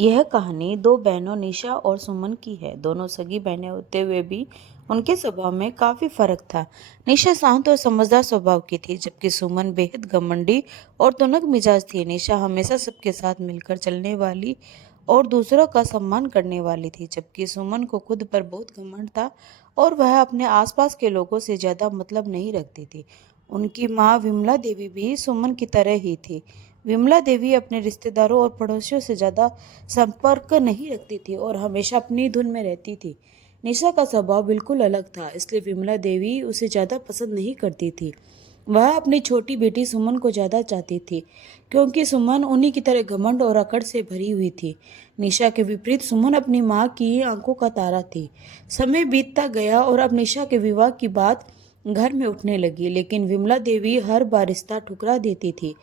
यह कहानी दो बहनों निशा और सुमन की है। दोनों सगी बहनें होते हुए भी उनके स्वभाव में काफी फर्क था। निशा शांत और समझदार स्वभाव की थी, जबकि सुमन बेहद घमंडी और तुनक मिजाज थी। निशा हमेशा सबके साथ मिलकर चलने वाली और दूसरों का सम्मान करने वाली थी, जबकि सुमन को खुद पर बहुत घमंड था और वह अपने आसपास के लोगों से ज्यादा मतलब नहीं रखती थी। उनकी माँ विमला देवी भी सुमन की तरह ही थी। विमला देवी अपने रिश्तेदारों और पड़ोसियों से ज्यादा संपर्क नहीं रखती थी और हमेशा अपनी धुन में रहती थी। निशा का स्वभाव बिल्कुल अलग था, इसलिए विमला देवी उसे ज्यादा पसंद नहीं करती थी। वह अपनी छोटी बेटी सुमन को ज्यादा चाहती थी, क्योंकि सुमन उन्हीं की तरह घमंड और अकड़ से भरी हुई थी। निशा के विपरीत सुमन अपनी माँ की आंखों का तारा थी। समय बीतता गया और अब निशा के विवाह की बात घर में उठने लगी, लेकिन विमला देवी हर बार रिश्ता ठुकरा देती थी,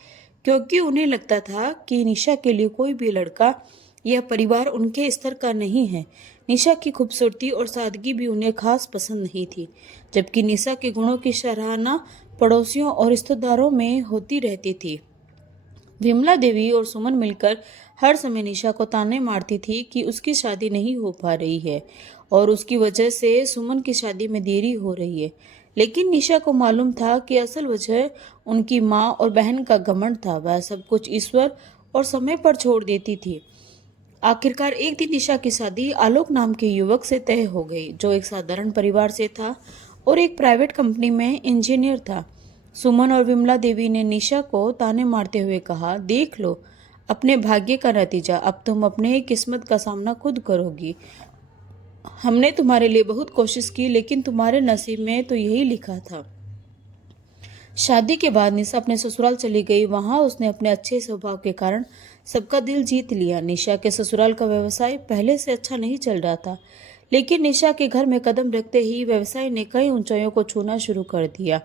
क्योंकि उन्हें लगता था कि निशा के लिए कोई भी लड़का यह परिवार उनके स्तर का नहीं है। निशा की खूबसूरती और सादगी भी उन्हें खास पसंद नहीं थी, जबकि निशा के गुणों की सराहना पड़ोसियों और रिश्तेदारों में होती रहती थी। विमला देवी और सुमन मिलकर हर समय निशा को ताने मारती थी कि उसकी शादी नहीं हो पा रही है और उसकी वजह से सुमन की शादी में देरी हो रही है। लेकिन निशा को मालूम था कि असल वजह उनकी माँ और बहन का घमंड था। वह सब कुछ ईश्वर और समय पर छोड़ देती थी। आखिरकार एक दिन निशा की शादी आलोक नाम के युवक से तय हो गई, जो एक साधारण परिवार से था और एक प्राइवेट कंपनी में इंजीनियर था। सुमन और विमला देवी ने निशा को ताने मारते हुए कहा, देख लो अपने भाग्य का नतीजा, अब तुम अपने किस्मत का सामना खुद करोगी। हमने तुम्हारे लिए बहुत कोशिश की, लेकिन तुम्हारे नसीब में तो यही लिखा था। शादी के बाद निशा अपने ससुराल चली गई। वहां उसने अपने अच्छे स्वभाव के कारण सबका दिल जीत लिया। निशा के ससुराल का व्यवसाय पहले से अच्छा नहीं चल रहा था, लेकिन निशा के घर में कदम रखते ही व्यवसाय ने कई ऊंचाइयों को छूना शुरू कर दिया।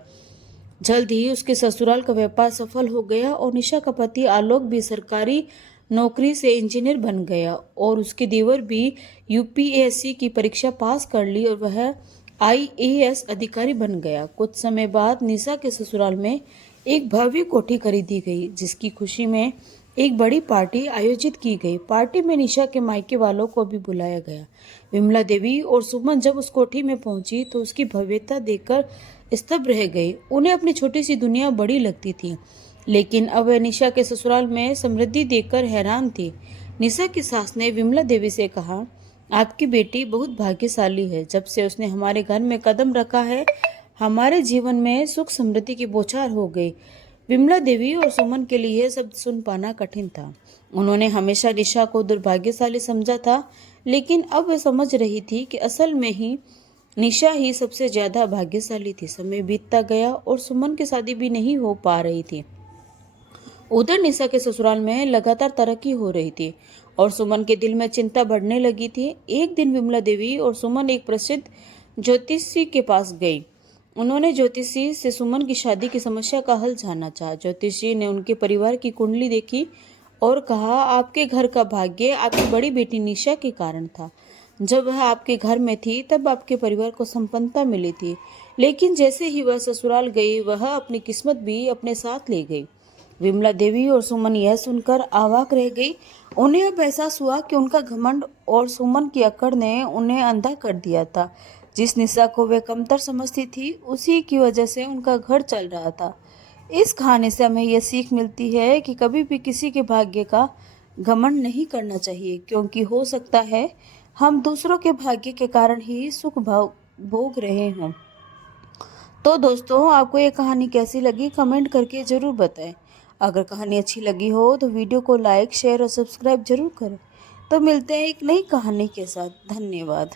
जल्द ही उसके ससुराल का व्यापार सफल हो गया और निशा का पति आलोक भी सरकारी नौकरी से इंजीनियर बन गया और उसके देवर भी यूपीएससी की परीक्षा पास कर ली और वह आईएएस अधिकारी बन गया। कुछ समय बाद निशा के ससुराल में एक भव्य कोठी खरीदी गई, जिसकी खुशी में एक बड़ी पार्टी आयोजित की गई। पार्टी में निशा के मायके वालों को भी बुलाया गया। विमला देवी और सुमन जब उस कोठी में पहुंची तो उसकी भव्यता देखकर स्तब्ध रह गई। उन्हें अपनी छोटी सी दुनिया बड़ी लगती थी, लेकिन अब वह निशा के ससुराल में समृद्धि देखकर हैरान थी। निशा की सास ने विमला देवी से कहा, आपकी बेटी बहुत भाग्यशाली है। जब से उसने हमारे घर में कदम रखा है, हमारे जीवन में सुख समृद्धि की बौछार हो गई। विमला देवी और सुमन के लिए यह शब्द सुन पाना कठिन था। उन्होंने हमेशा निशा को दुर्भाग्यशाली समझा था, लेकिन अब वह समझ रही थी कि असल में ही निशा ही सबसे ज्यादा भाग्यशाली थी। समय बीतता गया और सुमन की शादी भी नहीं हो पा रही थी। उधर निशा के ससुराल में लगातार तरक्की हो रही थी और सुमन के दिल में चिंता बढ़ने लगी थी। एक दिन विमला देवी और सुमन एक प्रसिद्ध ज्योतिषी के पास गई। उन्होंने ज्योतिषी से सुमन की शादी की समस्या का हल जानना चाहा। ज्योतिषी ने उनके परिवार की कुंडली देखी और कहा, आपके घर का भाग्य आपकी बड़ी बेटी निशा के कारण था। जब वह आपके घर में थी तब आपके परिवार को संपन्नता मिली थी, लेकिन जैसे ही वह ससुराल गई, वह अपनी किस्मत भी अपने साथ ले गई। विमला देवी और सुमन यह सुनकर अवाक रह गई। उन्हें अब एहसास हुआ कि उनका घमंड और सुमन की अकड़ ने उन्हें अंधा कर दिया था। जिस निशा को वे कमतर समझती थी, उसी की वजह से उनका घर चल रहा था। इस कहानी से हमें यह सीख मिलती है कि कभी भी किसी के भाग्य का घमंड नहीं करना चाहिए, क्योंकि हो सकता है हम दूसरों के भाग्य के कारण ही सुख भोग रहे हों। तो दोस्तों, आपको ये कहानी कैसी लगी कमेंट करके ज़रूर बताएं। अगर कहानी अच्छी लगी हो तो वीडियो को लाइक, शेयर और सब्सक्राइब जरूर करें। तो मिलते हैं एक नई कहानी के साथ। धन्यवाद।